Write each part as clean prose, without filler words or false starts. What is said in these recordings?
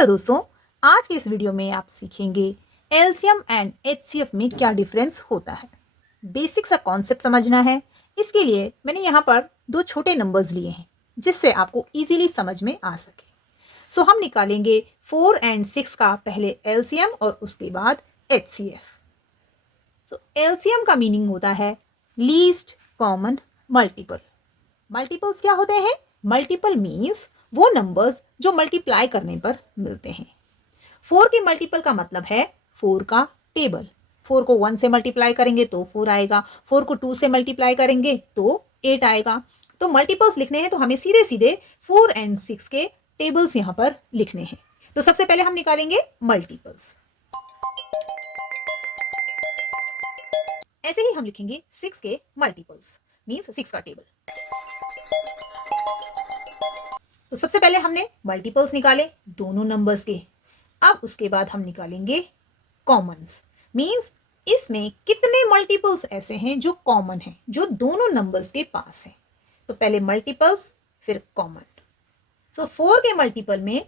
Hello दोस्तों, आज के इस वीडियो में आप सीखेंगे एलसीएम एंड एचसीएफ में क्या डिफरेंस होता है। बेसिक सा कॉन्सेप्ट समझना है। इसके लिए मैंने यहाँ पर दो छोटे नंबर्स लिए हैं जिससे आपको इजीली समझ में आ सके। सो हम निकालेंगे 4 एंड 6 का पहले एलसीएम और उसके बाद एचसीएफ। सो एलसीएम का मीनिंग होता है लीस्ट कॉमन मल्टीपल। मल्टीपल्स क्या होते हैं? मल्टीपल मीन्स वो नंबर्स जो मल्टीप्लाई करने पर मिलते हैं। 4 के मल्टीपल का मतलब है 4 का टेबल। 4 को 1 से मल्टीप्लाई करेंगे तो 4 आएगा, 4 को 2 से मल्टीप्लाई करेंगे तो 8 आएगा। तो मल्टीपल्स लिखने हैं तो हमें सीधे सीधे 4 एंड 6 के टेबल्स यहाँ पर लिखने हैं। तो सबसे पहले हम निकालेंगे मल्टीपल्स। ऐसे ही हम लिखेंगे 6 के मल्टीपल्स मीन्स 6 का टेबल। तो सबसे पहले हमने मल्टीपल्स निकाले दोनों नंबर्स के। अब उसके बाद हम निकालेंगे कॉमन्स मीन्स इसमें कितने मल्टीपल्स ऐसे हैं जो कॉमन हैं, जो दोनों नंबर्स के पास हैं। तो पहले मल्टीपल्स फिर कॉमन। सो 4 के मल्टीपल में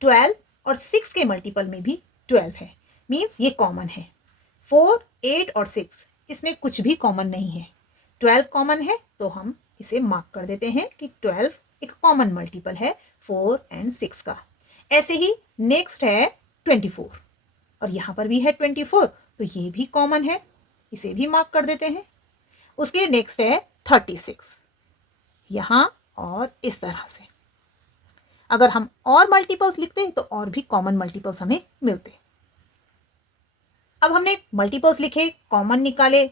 12 और 6 के मल्टीपल में भी 12 है मीन्स ये कॉमन है। 4, 8 और 6 इसमें कुछ भी कॉमन नहीं है। 12 कॉमन है तो हम इसे मार्क कर देते हैं कि 12 एक कॉमन मल्टीपल है 4 एंड 6 का। ऐसे ही नेक्स्ट है 24 और यहाँ पर भी है 24 तो ये भी कॉमन है, इसे भी मार्क कर देते हैं। उसके नेक्स्ट है 36 यहाँ और इस तरह से। अगर हम और मल्टीपल्स लिखते तो और भी कॉमन मल्टीपल्स हमें मिलते। अब हमने मल्टीपल्स लिखे, कॉमन निकाले,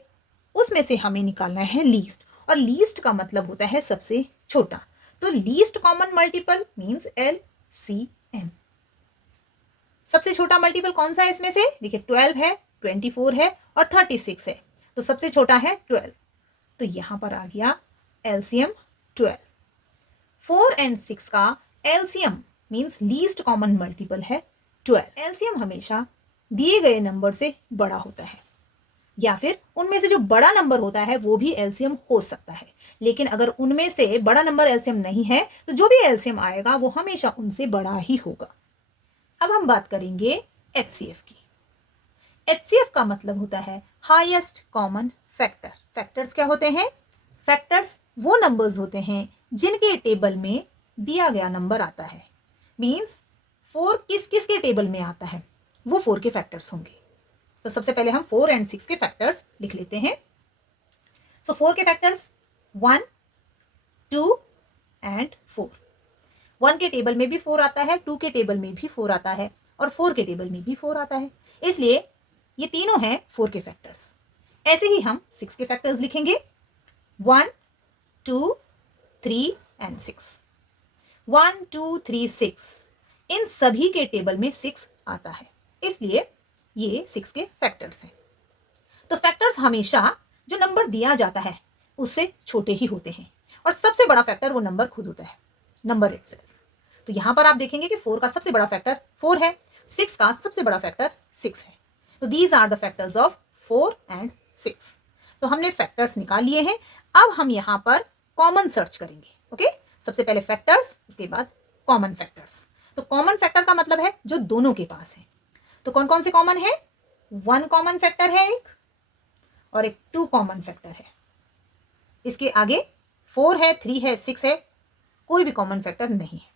उसमें से हमें निकालना है लीस्ट। और लीस्ट का मतलब होता है सबसे छोटा। तो least common multiple means LCM. सबसे छोटा मल्टीपल कौन सा है इसमें से? देखिए 12 है, 24 है और 36 है। तो सबसे छोटा है 12। तो यहां पर आ गया एलसीएम 12। 4 एंड 6 का LCM means least common multiple है 12। एलसीएम हमेशा दिए गए नंबर से बड़ा होता है या फिर उनमें से जो बड़ा नंबर होता है वो भी एलसीएम हो सकता है। लेकिन अगर उनमें से बड़ा नंबर एलसीएम नहीं है तो जो भी एलसीएम आएगा वो हमेशा उनसे बड़ा ही होगा। अब हम बात करेंगे एचसीएफ की। एचसीएफ का मतलब होता है हाईएस्ट कॉमन फैक्टर। फैक्टर्स क्या होते हैं? फैक्टर्स वो नंबर्स होते हैं जिनके टेबल में दिया गया नंबर आता है। मींस 4 किस किस के टेबल में आता है वो 4 के फैक्टर्स होंगे। तो सबसे पहले हम 4 एंड 6 के फैक्टर्स लिख लेते हैं। सो 4 के फैक्टर्स 1, 2 एंड 4। 1 के टेबल में भी 4 आता है, 2 के टेबल में भी 4 आता है और 4 के टेबल में भी 4 आता है। इसलिए ये तीनों हैं 4 के फैक्टर्स। ऐसे ही हम 6 के फैक्टर्स लिखेंगे 1, 2, 3 एंड 6। 1, 2, 3, 6 इन सभी के टेबल में 6 आता है, इसलिए ये 6 के फैक्टर्स हैं। तो फैक्टर्स हमेशा जो नंबर दिया जाता है उससे छोटे ही होते हैं और सबसे बड़ा फैक्टर वो नंबर खुद होता है, नंबर इटसेल्फ। तो यहां पर आप देखेंगे कि 4 का सबसे बड़ा फैक्टर 4 है, 6 का सबसे बड़ा फैक्टर 6 है। तो these are the factors of 4 and 6। तो हमने फैक्टर्स निकाल लिए हैं। अब हम यहां पर कॉमन सर्च करेंगे। ओके, सबसे पहले फैक्टर्स, उसके बाद कॉमन फैक्टर्स। तो कॉमन फैक्टर का मतलब है जो दोनों के पास है। तो कौन कौन से कॉमन है? 1 कॉमन फैक्टर है एक और एक 2 कॉमन फैक्टर है। इसके आगे 4 है, 3 है, 6 है, कोई भी कॉमन फैक्टर नहीं है।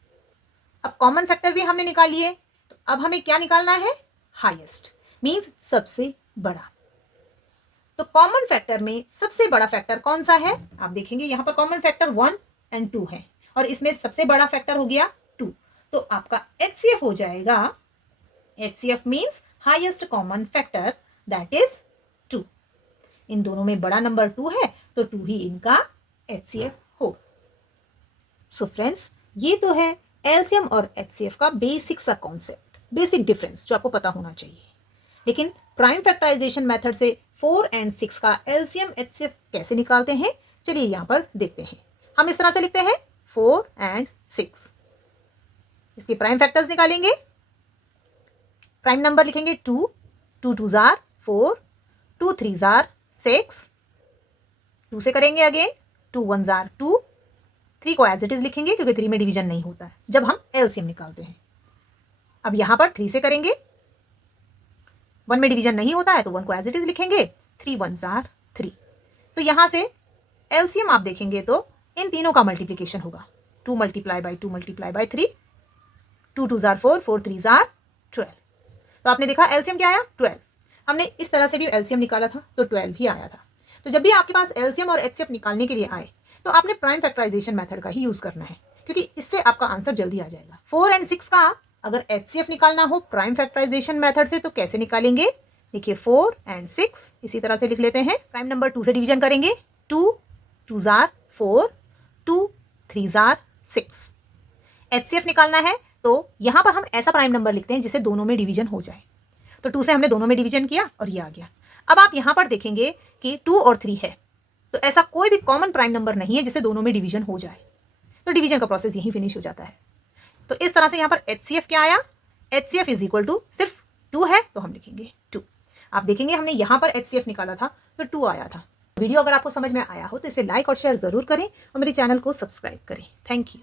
अब कॉमन फैक्टर भी हमने निकाल लिए तो अब हमें क्या निकालना है? हाईएस्ट मींस सबसे बड़ा। तो कॉमन फैक्टर में सबसे बड़ा फैक्टर कौन सा है? आप देखेंगे यहां पर कॉमन फैक्टर 1 एंड 2 है और इसमें सबसे बड़ा फैक्टर हो गया 2। तो आपका एचसीएफ हो जाएगा, HCF means highest common factor that is 2। इन दोनों में बड़ा नंबर 2 है तो 2 ही इनका HCF होगा। सो फ्रेंड्स, ये तो है एलसीएम और HCF का बेसिक सा कॉन्सेप्ट, बेसिक डिफरेंस जो आपको पता होना चाहिए। लेकिन प्राइम फैक्टराइजेशन मेथड से 4 एंड 6 का एलसीएम HCF कैसे निकालते हैं, चलिए यहां पर देखते हैं। हम इस तरह से लिखते हैं 4 एंड 6। इसके प्राइम फैक्टर्स निकालेंगे। प्राइम नंबर लिखेंगे 2, 2 2s are 4, 2 3s are 6, 2 से करेंगे अगेन 2 1s are 2, 3 को एज इट इज लिखेंगे क्योंकि 3 में डिवीजन नहीं होता है जब हम एलसीएम निकालते हैं। अब यहाँ पर 3 से करेंगे, 1 में डिवीजन नहीं होता है तो 1 को एज इट इज लिखेंगे, 3 1s are 3। तो यहाँ से एलसीएम आप देखेंगे तो इन तीनों का मल्टीप्लीकेशन होगा, 2 multiply by 2 multiply by 3, 2 2s are 4, 4 3s are 12। तो आपने देखा एलसीएम क्या आया, 12। हमने इस तरह से भी एलसीएम निकाला था तो 12 ही आया था। तो जब भी आपके पास एलसीएम और एचसीएफ निकालने के लिए आए तो आपने प्राइम फैक्टराइजेशन मेथड का ही यूज करना है, क्योंकि इससे आपका आंसर जल्दी आ जाएगा। 4 और 6 का अगर एचसीएफ निकालना हो प्राइम फैक्टराइजेशन मेथड से तो कैसे निकालेंगे, देखिए 4 और 6 इसी तरह से लिख लेते हैं। प्राइम नंबर 2 से डिवीजन करेंगे, 2 2s are 4, 2 3s are 6। HCF निकालना है तो यहां पर हम ऐसा प्राइम नंबर लिखते हैं जिसे दोनों में डिवीजन हो जाए। तो 2 से हमने दोनों में डिवीजन किया और ये आ गया। अब आप यहां पर देखेंगे कि 2 और 3 है, तो ऐसा कोई भी कॉमन प्राइम नंबर नहीं है जिसे दोनों में डिवीजन हो जाए, तो डिवीजन का प्रोसेस यहीं फिनिश हो जाता है। तो इस तरह से यहां पर एचसीएफ क्या आया, एचसीएफ इज इक्वल टू सिर्फ 2 है तो हम लिखेंगे 2। आप देखेंगे हमने यहां पर एचसीएफ निकाला था तो 2 आया था। वीडियो अगर आपको समझ में आया हो तो इसे लाइक और शेयर जरूर करें और मेरे चैनल को सब्सक्राइब करें। Thank you.